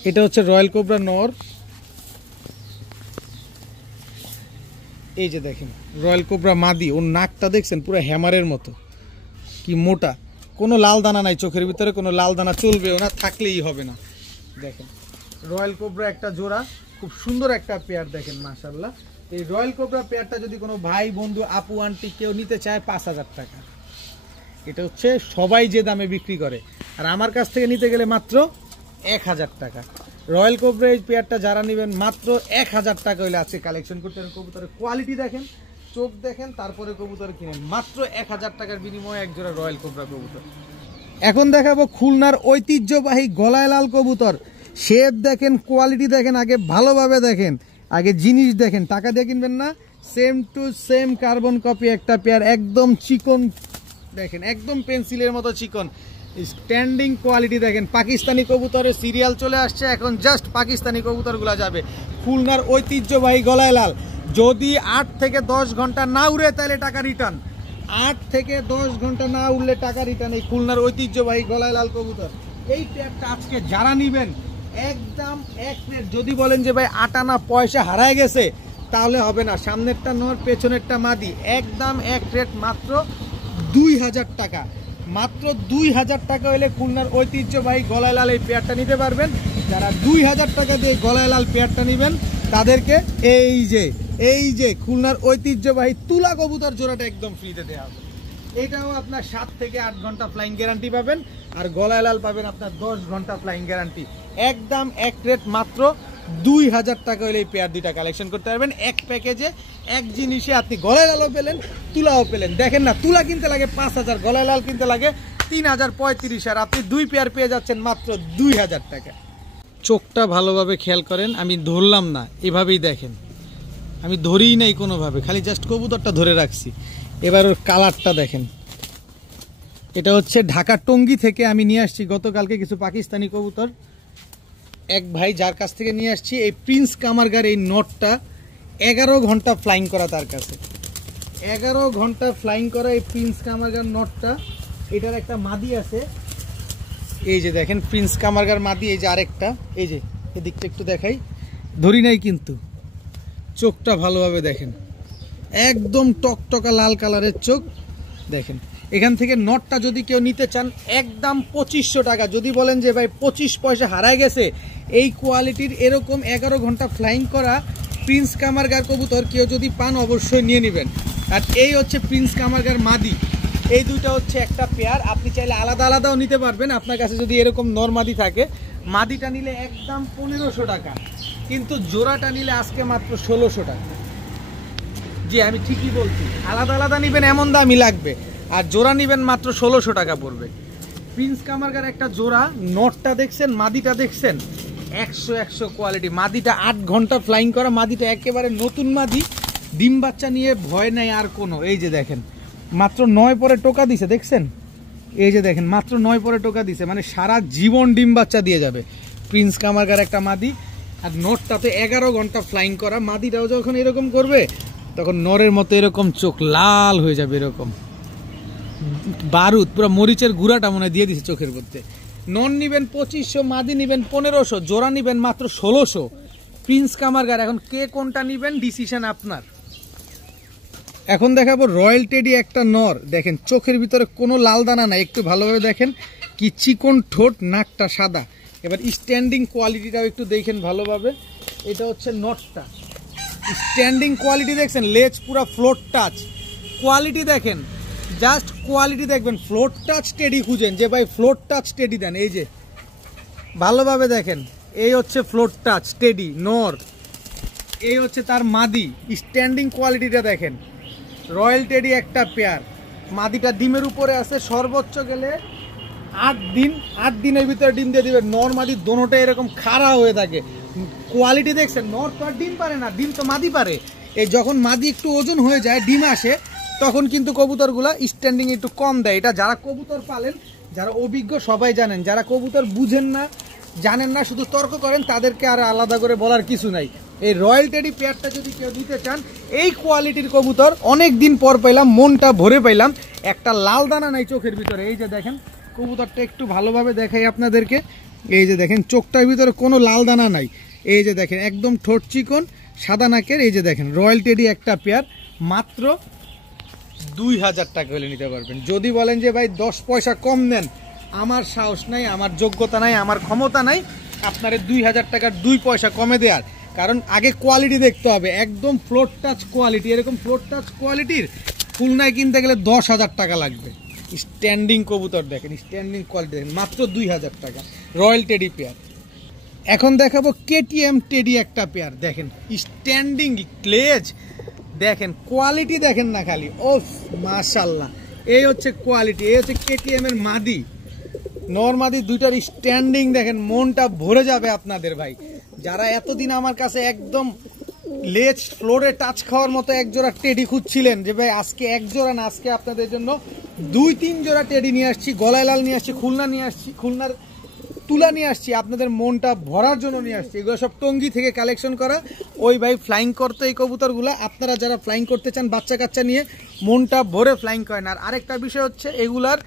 এটা হচ্ছে রয়্যাল কোবরা নর। এই যে দেখেন রয়্যাল কোবরা মাদি, ওর নাকটা দেখছেন পুরো হ্যামারের মতো, কি মোটা, কোনো লাল দানা নাই চোখের ভিতরে, কোনো লাল দানা চলবেও না, থাকলেই হবে না। দেখেন রয়্যাল কোবরা একটা জোড়া, খুব সুন্দর একটা পেয়ার। দেখেন মাশাআল্লাহ, এই রয়্যাল কোবরা পেয়ারটা যদি কোনো ভাই বন্ধু আপু আন্টি কেউ নিতে চায় 5000 টাকা। এটা হচ্ছে সবাই যে দামে বিক্রি করে, আর আমার কাছ থেকে নিতে গেলে মাত্র 1000 টাকা। রয়্যাল কোবরা এই পেয়ারটা যারা নেবেন মাত্র 1000 টাকা হইলে আজকে কালেকশন করতে পারেন। কবুতরের কোয়ালিটি দেখেন, চোখ দেখেন, তারপরে কবুতর কিনেন। মাত্র 1000 টাকার বিনিময়ে এক জোড়া রয়্যাল কোবরা কবুতর। এখন দেখাবো খুলনার ঐতিহ্যবাহী গলায় লাল কবুতর। শেপ দেখেন, কোয়ালিটি দেখেন, আগে ভালোভাবে দেখেন, আগে জিনিস দেখেন, টাকা দিয়ে কিনবেন না। Same to same carbon copy একটা পেয়ার, একদম চিকন দেখেন, একদম পেন্সিলের মতো চিকন, স্ট্যান্ডিং কোয়ালিটি দেখেন। পাকিস্তানি কবুতরের সিরিয়াল চলে আসছে, এখন জাস্ট পাকিস্তানি কবুতরগুলো যাবে। খুলনার ঐতিহ্যবাহী গলায় লাল, যদি 8 থেকে 10 ঘন্টা না উড়ে তাহলে টাকা রিটার্ন, 8 থেকে 10 ঘন্টা না উড়লে টাকা রিটার্ন। এই খুলনার ঐতিহ্যবাহী গলায় লাল কবুতর, এই পেয়ারটা আজকে যারা নিবেন একদম এক রেট। যদি বলেন যে ভাই 8 আনা পয়সা হারায় গেছে, তাহলে হবে না। সামনেরটা নর, পেছনেরটা মাদি, একদম এক রেট মাত্র 2000 টাকা। মাত্র 2000 টাকা হলে খুলনার ঐতিহ্যবাহী গলায় লাল এই পেয়ারটা নিতে পারবেন। যারা 2000 টাকা দিয়ে গলায় লাল পেয়ারটা নেবেন তাদেরকে এই যে খুলনার ঐতিহ্যবাহী তুলা কবুতর জোড়াটা একদম ফ্রিতে দেওয়া হবে। এটাও আপনার 7 থেকে 8 ঘন্টা ফ্লাইং গ্যারান্টি পাবেন, আর গলায় লাল পাবেন আপনার 10 ঘন্টা ফ্লাইং গ্যারান্টি। একদম এক রেট মাত্র 2000 টাকা হলে এই পেয়ার দুইটা কালেকশন করতে পারবেন। এক প্যাকেজে এক জিনিসে আপনি গলায় লালও পেলেন, তুলাও পেলেন। দেখেন না, তুলা কিনতে লাগে 5000, গলায় লাল কিনতে লাগে 3035, আর আপনি 2 পেয়ার পেয়ে যাচ্ছেন মাত্র 2000 টাকা। চোখটা ভালোভাবে খেয়াল করেন, আমি ধরলাম না, এভাবেই দেখেন, আমি ধরিই নাই কোনোভাবে, খালি জাস্ট কবুতরটা ধরে রাখছি। এবার ওর কালারটা দেখেন। এটা হচ্ছে ঢাকা টঙ্গী থেকে আমি নিয়ে আসছি গতকালকে কিছু পাকিস্তানি কবুতর। এক ভাই যার কাছ থেকে নিয়ে আসছি এই প্রিন্স কামারগার এই নটটা 11 ঘন্টা ফ্লাইং করা তার কাছে। 11 ঘন্টা ফ্লাইং করা এই প্রিন্স কামারগার নটটা। এটার একটা মাদি আছে, এই যে দেখেন প্রিন্স কামারগার মাদি। এই যে আরেকটা, এই যে এদিকটা একটু দেখাই, ধরি নাই কিন্তু চোখটা ভালোভাবে দেখেন, একদম টকটকা লাল কালারের চোখ দেখেন। এখান থেকে নটটা যদি কেউ নিতে চান একদম 2500 টাকা। যদি বলেন যে ভাই 25 পয়সা হারায় গেছে, এই কোয়ালিটির এরকম 11 ঘন্টা ফ্লাইং করা প্রিন্স কামারগার কবুতর কেউ যদি পান অবশ্যই নিয়ে নেবেন। আর এই হচ্ছে প্রিন্স কামারগার মাদি। এই দুইটা হচ্ছে একটা পেয়ার, আপনি চাইলে আলাদা আলাদাও নিতে পারবেন। আপনার কাছে যদি এরকম নর মাদি থাকে, মাদিটা নিলে একদম 1500 টাকা, কিন্তু জোড়াটা নিলে আজকে মাত্র 1600 টাকা। জি আমি ঠিকই বলছি, আলাদা আলাদা নিবেন এমন দামই লাগবে, আর জোড়া নিবেন মাত্র 1600 টাকা পড়বে। প্রিন্স কামারগার একটা জোড়া, নটটা দেখছেন, মাদিটা দেখছেন, 100 কোয়ালিটি। মাদিটা 8 ঘন্টা ফ্লাইং করা, মাদিটা একেবারে নতুন মাদি, ডিম বাচ্চা নিয়ে ভয় নাই আর কোনো। এই যে দেখেন মাত্র 9 পরে টোকা দিছে, দেখছেন? এই যে দেখেন মাত্র 9 পরে টোকা দিছে, মানে সারা জীবন ডিম বাচ্চা দিয়ে যাবে। প্রিন্স কামারগার একটা মাদি, আর নটটাতে 11 ঘন্টা ফ্লাইং করা। মাদিটাও যখন এরকম করবে তখন নরের মতো এরকম চোখ লাল হয়ে যাবে, এরকম বারুদ, পুরো মরিচের গুঁড়াটা মনে দিয়ে দিছে চোখের মধ্যে। নন নিবেন 2500, মাদি নিবেন 1500, জোড়া নিবেন মাত্র 1600। প্রিন্স কামারগার, এখন কে কোনটা নিবেন ডিসিশন আপনার। এখন দেখাবো রয়্যাল টেডি একটা নর। দেখেন চোখের ভিতরে কোনো লাল দানা নাই, একটু ভালোভাবে দেখেন, কি চিকন ঠোঁট, নাকটা সাদা। এবার স্ট্যান্ডিং কোয়ালিটিটাও একটু দেখেন ভালোভাবে। এটা হচ্ছে নটটা, স্ট্যান্ডিং কোয়ালিটি দেখছেন, লেজ পুরো ফ্লোট টাচ কোয়ালিটি দেখেন, জাস্ট কোয়ালিটি দেখবেন। ফ্লোট টাচ টেডি খুঁজেন যে ভাই ফ্লোট টাচ টেডি দেন, এই যে ভালোভাবে দেখেন, এই হচ্ছে ফ্লোট টাচ টেডি নর, এই হচ্ছে তার মাদি। স্ট্যান্ডিং কোয়ালিটিটা দেখেন। রয়্যাল টেডি একটা পেয়ার, মাদিটা ডিমের উপরে আছে, সর্বোচ্চ গেলে 8 দিনের ভিতরে ডিম দিয়ে দিবে। নর মাদি দোনোটা এরকম খাড়া হয়ে থাকে, কোয়ালিটি দেখছেন। নর তো আর ডিম পারে না, ডিম তো মাদি পারে। এই যখন মাদি একটু ওজন হয়ে যায়, ডিম আসে, তখন কিন্তু কবুতরগুলা স্ট্যান্ডিং একটু কম দেয়। এটা যারা কবুতর পালেন, যারা অভিজ্ঞ সবাই জানেন। যারা কবুতর বুঝেন না, জানেন না, শুধু তর্ক করেন, তাদেরকে আর আলাদা করে বলার কিছু নাই। এই রয়্যাল টেডি পেয়ারটা যদি কেউ দিতে চান, এই কোয়ালিটির কবুতর অনেক দিন পর পাইলাম, মনটা ভরে পাইলাম। একটা লাল দানা নাই চোখের ভিতরে। এই যে দেখেন কবুতরটা একটু ভালোভাবে দেখাই আপনাদেরকে। এই যে দেখেন চোখটার ভিতরে কোনো লাল দানা নাই। এই যে দেখেন একদম ঠোঁট চিকন, সাদা নাকের। এই যে দেখেন রয়্যাল টেডি একটা পেয়ার, মাত্র 2000 টাকা হলে নিতে পারবেন। যদি বলেন যে ভাই 10 পয়সা কম নেন, আমার সাহস নাই, আমার যোগ্যতা নাই, আমার ক্ষমতা নাই আপনারে 2000 টাকার 2 পয়সা কমে দেওয়ার। কারণ আগে কোয়ালিটি দেখতে হবে, একদম ফ্লোট টাচ কোয়ালিটি। এরকম ফ্লোট টাচ কোয়ালিটির খুলনায় কিনতে গেলে 10,000 টাকা লাগবে। স্ট্যান্ডিং কবুতর দেখেন, স্ট্যান্ডিং কোয়ালিটি দেখেন, মাত্র 2000 টাকা রয়্যাল টেডি পেয়ার। এখন দেখাবো কেটিএম টেডি একটা পেয়ার। দেখেন স্ট্যান্ডিং লেজ দেখেন, কোয়ালিটি দেখেন না খালি, ওফ মাশাআল্লাহ। এই হচ্ছে কোয়ালিটি, এই হচ্ছে কেটিএম এর মাদি, নর মাদি দুইটার স্ট্যান্ডিং দেখেন, মনটা ভরে যাবে আপনাদের ভাই। যারা এতদিন আমার কাছে একদম লেজ ফ্লোরে টাচ খাওয়ার মতো এক জোড়া টেডি খুঁজছিলেন, যে ভাই আজকে এক জোড়া না, আজকে আপনাদের জন্য 2-3 জোড়া টেডি নিয়ে আসছি, গলায় লাল নিয়ে আসছি, খুলনা নিয়ে আসছি, খুলনার তুলা নিয়ে আসছি, আপনাদের মনটা ভরার জন্য নিয়ে আসছি। এগুলো সব টঙ্গী থেকে কালেকশন করা। ওই ভাই ফ্লাইং করতো এই কবুতরগুলো। আপনারা যারা ফ্লাইং করতে চান, বাচ্চা কাচ্চা নিয়ে মনটা ভরে ফ্লাইং করেন। আর আরেকটা বিষয় হচ্ছে, এগুলার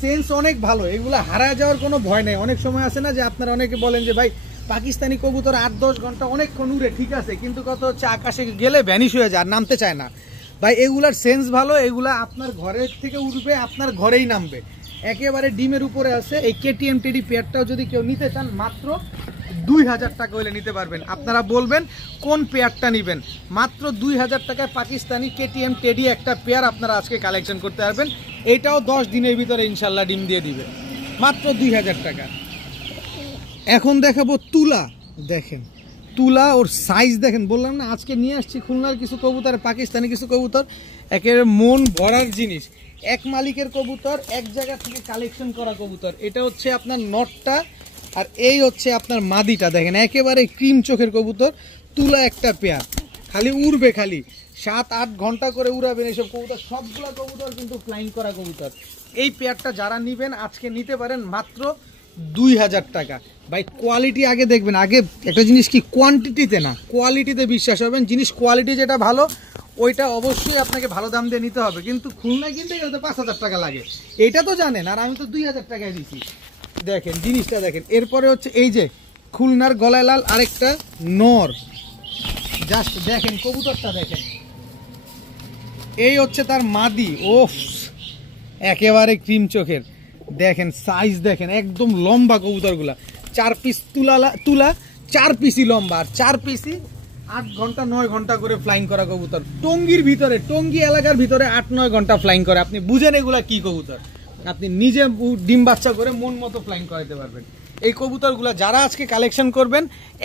সেন্স অনেক ভালো, এগুলো হারায় যাওয়ার কোনো ভয় নেই। অনেক সময় আছে না যে আপনারা অনেকে বলেন যে ভাই পাকিস্তানি কবুতর 8-10 ঘন্টা অনেকক্ষণ উড়ে, ঠিক আছে, কিন্তু কত হচ্ছে আকাশে গেলে ভ্যানিশ হয়ে যায়, আর নামতে চায় না। ভাই এগুলার সেন্স ভালো, এগুলা আপনার ঘরের থেকে উঠবে, আপনার ঘরেই নামবে, একেবারে ডিমের উপরে আছে। এই কেটিএম টেডি পেয়ারটাও যদি কেউ নিতে চান মাত্র 2000 টাকা হলে নিতে পারবেন। আপনারা বলবেন কোন পেয়ারটা নেবেন, মাত্র 2000 টাকায় পাকিস্তানি কেটিএম টেডি একটা পেয়ার আপনারা আজকে কালেকশন করতে পারবেন। এটাও 10 দিনের ভিতরে ইনশাল্লাহ ডিম দিয়ে দিবে, মাত্র 2000 টাকা। এখন দেখাবো তুলা, দেখেন তুলা ওর সাইজ দেখেন, বললাম না আজকে নিয়ে আসছি খুলনার কিছু কবুতর, পাকিস্তানি কিছু কবুতর, একেবারে মন ভরার জিনিস, এক মালিকের কবুতর, এক জায়গা থেকে কালেকশন করা কবুতর। এটা হচ্ছে আপনার নটটা, আর এই হচ্ছে আপনার মাদিটা, দেখেন একেবারে ক্রিম চোখের কবুতর, তুলা একটা পেয়ার, খালি উড়বে, খালি 7-8 ঘন্টা করে উড়াবেন এসব কবুতর, সবগুলা কবুতর কিন্তু ফ্লাইং করা কবুতর। এই পেয়ারটা যারা নেবেন আজকে নিতে পারেন মাত্র 2000 টাকা। ভাই কোয়ালিটি আগে দেখবেন, আগে একটা জিনিস কি কোয়ান্টিটিতে না কোয়ালিটিতে বিশ্বাস হবেন, জিনিস কোয়ালিটি যেটা ভালো ওইটা অবশ্যই আপনাকে ভালো দাম দিয়ে নিতে হবে, কিন্তু খুলনায় কিনতে গেলে তো 5000 টাকা লাগে, এটা তো জানেন, আর আমি তো 2000 টাকায় দিচ্ছি। দেখেন জিনিসটা দেখেন। এরপরে হচ্ছে এই যে খুলনার গলায় লাল আরেকটা নর, জাস্ট দেখেন কবুতরটা দেখেন, এই হচ্ছে তার মাদি, ওফ একেবারে ক্রিম চোখের, দেখেন সাইজ দেখেন, একদম লম্বা কবুতরগুলা, 4 পিস তুলা 4 পিসই লম্বা, আর 4 পিসই 8 ঘন্টা 9 ঘন্টা করে ফ্লাইং করা কবুতর, টঙ্গীর ভিতরে, টঙ্গী এলাকার ভিতরে 8-9 ঘন্টা ফ্লাইং করে। আপনি বুঝেন এগুলা কি কবুতর, আপনি নিজে ডিম বাচ্চা করে মন মতো ফ্লাইং করাতে পারবেন। এই কবুতরগুলা যারা আজকে কালেকশন করবেন,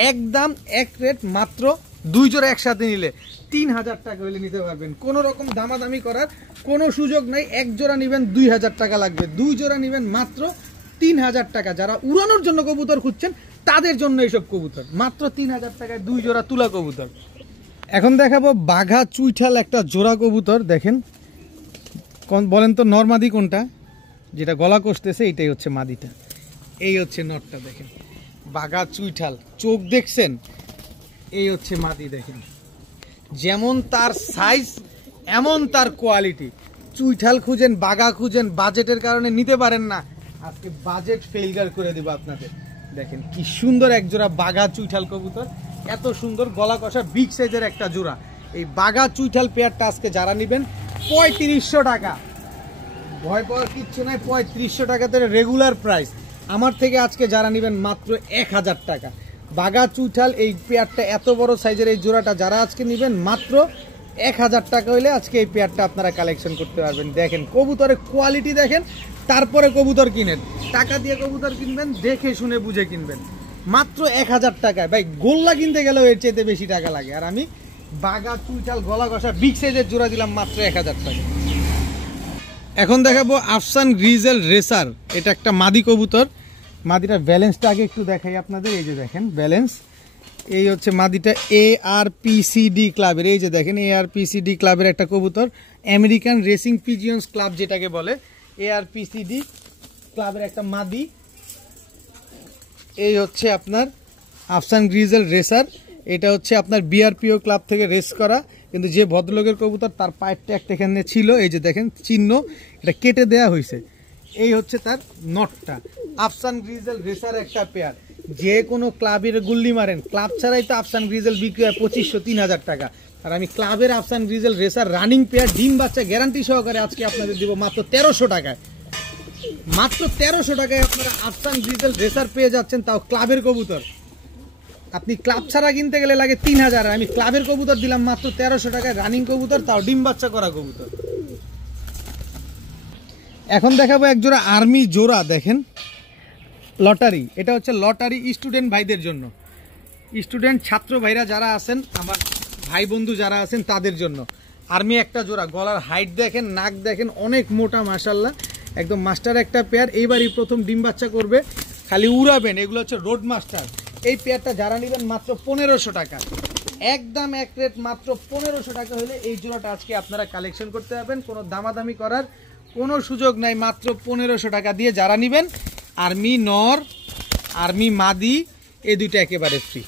একদম এক রেট, মাত্র 2 জোড়া একসাথে নিলে 3000 টাকা হলে নিতে পারবেন, কোনো রকম দামাদামি করার কোনো সুযোগ নাই। এক জোড়া নেবেন 2000 টাকা লাগবে, 2 জোড়া নেবেন মাত্র 3000 টাকা। যারা উড়ানোর জন্য কবুতর খুঁজছেন তাদের জন্য এইসব কবুতর, মাত্র 3000 টাকায় 2 জোড়া তুলা কবুতর। এখন দেখাবো বাঘা চুইঠাল একটা জোড়া কবুতর, দেখেন বলেন তো নর মাদি কোনটা, যেটা গলা কষতেছে এইটাই হচ্ছে মাদিটা, এই হচ্ছে নরটা, দেখেন বাঘা চুইঠাল, চোখ দেখছেন, এই হচ্ছে মাদি, দেখেন যেমন তার সাইজ এমন তার কোয়ালিটি। চুইঠাল খুঁজেন, বাঘা খুঁজেন, বাজেটের কারণে নিতে পারেন না, আজকে বাজেট ফেইলিয়ার করে দেব আপনাদের। দেখেন কি সুন্দর এক জোড়া বাঘা চুইঠাল কবুতর, এত সুন্দর গলা কষা বিগ সাইজের একটা জোড়া। এই বাঘা চুইঠাল পেয়ারটা আজকে যারা নেবেন 3500 টাকা, ভয় পাওয়ার কিচ্ছু নাই, 3500 টাকাতে রেগুলার প্রাইস। আমার থেকে আজকে যারা নেবেন মাত্র 1000 টাকা। বাঘা চুইঠাল এই পেয়ারটা এত বড় সাইজের এই জোড়াটা যারা আজকে নেবেন মাত্র 1000 টাকা হইলে আজকে এই পেয়ারটা আপনারা কালেকশন করতে পারবেন। দেখেন কবুতরের কোয়ালিটি দেখেন, তারপরে কবুতর কিনেন, টাকা দিয়ে কবুতর কিনবেন, দেখে শুনে বুঝে কিনবেন, মাত্র 1000 টাকায়। ভাই গোল্লা কিনতে গেলেও এর চেয়ে বেশি টাকা লাগে, আর আমি বাঘা চুইঠাল গলা ঘষা বিগ সাইজের জোড়া দিলাম মাত্র 1000 টাকা। এখন দেখাবো আফসান গ্রিজেল রেসার, এটা একটা মাদি কবুতর, মাদিটার ব্যালেন্সটা আগে একটু দেখাই আপনাদের, এই যে দেখেন ব্যালেন্স, এই হচ্ছে মাদিটা ARPCD ক্লাবের, এই যে দেখেন ARPCD ক্লাবের একটা কবুতর, আমেরিকান রেসিং পিজিয়ন্স ক্লাব যেটাকে বলে, ARPCD ক্লাবের একটা মাদি, এই হচ্ছে আপনার আফসান গ্রিজেল রেসার। এটা হচ্ছে আপনার BRPO ক্লাব থেকে রেস করা, কিন্তু যে ভদ্রলোকের কবুতর তার পায়ের ট্যাগটা এখানে ছিল, এই যে দেখেন চিহ্ন, এটা কেটে দেয়া হয়েছে। এই হচ্ছে তার নটটা, আফসান গ্রিজেল রেসার একটা পেয়ার। যে কোনো ক্লাবের গুল্লি মারেন, ক্লাব ছাড়াই তো আফসান গ্রিজেল বিক্রি হয় 2500-3000 টাকা, আর আমি ক্লাবের আফসান গ্রিজেল রেসার রানিং পেয়ার ডিম বাচ্চা গ্যারান্টি সহকারে আজকে আপনাদের দিব মাত্র 1300 টাকায়। মাত্র 1300 টাকায় আপনারা আফসান গ্রিজেল রেসার পেয়ে যাচ্ছেন, তাও ক্লাবের কবুতর। আপনি ক্লাব ছাড়া কিনতে গেলে লাগে 3000, আমি ক্লাবের কবুতর দিলাম মাত্র 1300 টাকায়, রানিং কবুতর, তাও ডিম বাচ্চা করা কবুতর। এখন দেখাবো এক জোড়া আর্মি জোড়া, দেখেন লটারি, এটা হচ্ছে লটারি স্টুডেন্ট ভাইদের জন্য, স্টুডেন্ট ছাত্র ভাইরা যারা আছেন, আমার ভাই বন্ধু যারা আছেন তাদের জন্য আর্মি একটা জোড়া। গলার হাইট দেখেন, নাক দেখেন, অনেক মোটা মাশাল্লাহ, একদম মাস্টার একটা পেয়ার, এইবারই প্রথম ডিম বাচ্চা করবে, খালি উড়াবেন, এগুলো হচ্ছে রোড মাস্টার। এই পেয়ারটা যারা নেবেন মাত্র 1500 টাকা, একদম এক রেট, মাত্র 1500 টাকা হলে এই জোড়াটা আজকে আপনারা কালেকশন করতে পারবেন, কোনো দামাদামি করার কোনো সুযোগ নাই, মাত্র 1500 টাকা দিয়ে যারা নেবেন। আর্মি নর, আর্মি মাদি, এই দুইটা একেবারে ফ্রি।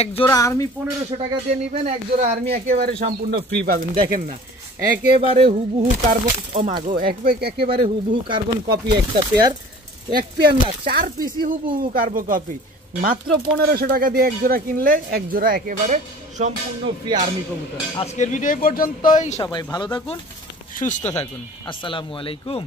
এক জোড়া আর্মি 1500 টাকা দিয়ে নেবেন, এক জোড়া আর্মি একেবারে সম্পূর্ণ ফ্রি পাবেন। দেখেন না একেবারে হুবহু কার্বন, ও মাগো একেবারে হুবহু কার্বন কপি একটা পেয়ার, এক পেয়ার না 4 পিসই হুবহু কার্বন কপি, মাত্র 1500 টাকা দিয়ে এক জোড়া কিনলে এক জোড়া একেবারে সম্পূর্ণ ফ্রি আর্মি কবুতর। আজকের ভিডিও এই পর্যন্তই, সবাই ভালো থাকুন, সুস্থ থাকুন, আসসালামু আলাইকুম।